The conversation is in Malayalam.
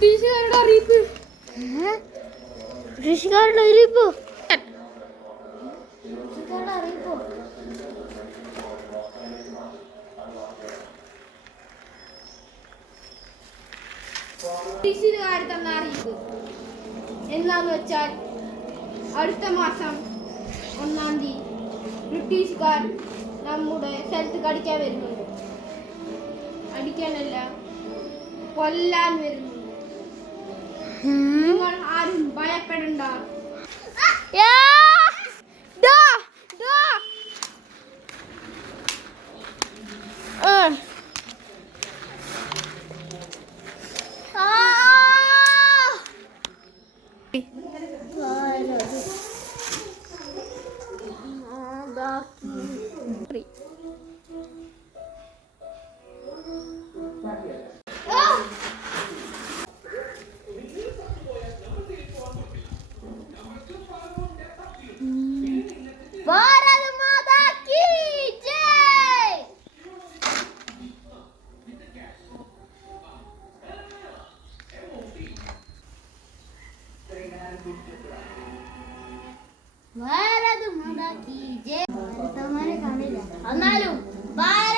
ബ്രിട്ടീഷുകാരുടെ അറിയിപ്പ്. ബ്രിട്ടീഷുകാരുടെ അറിയിപ്പോ ബ്രിട്ടീഷുകാർ തന്ന അറിയിപ്പ് എന്താന്ന് വെച്ചാൽ അടുത്ത മാസം 1-ാം തീയതി ബ്രിട്ടീഷുകാർ നമ്മുടെ സ്ഥലത്ത് കടിക്കാൻ വരുന്നുണ്ട്. അടിക്കാനല്ല, കൊല്ലാൻ വരുന്നുണ്ട്. നിങ്ങൾ ആരും ഭയപ്പെടണ്ട. ഭാരത് മാതാ കീ ജയ്. ഭാരത് മാതാ കീ ജയ്. കാണില്ല എന്നാലും ഭാരത്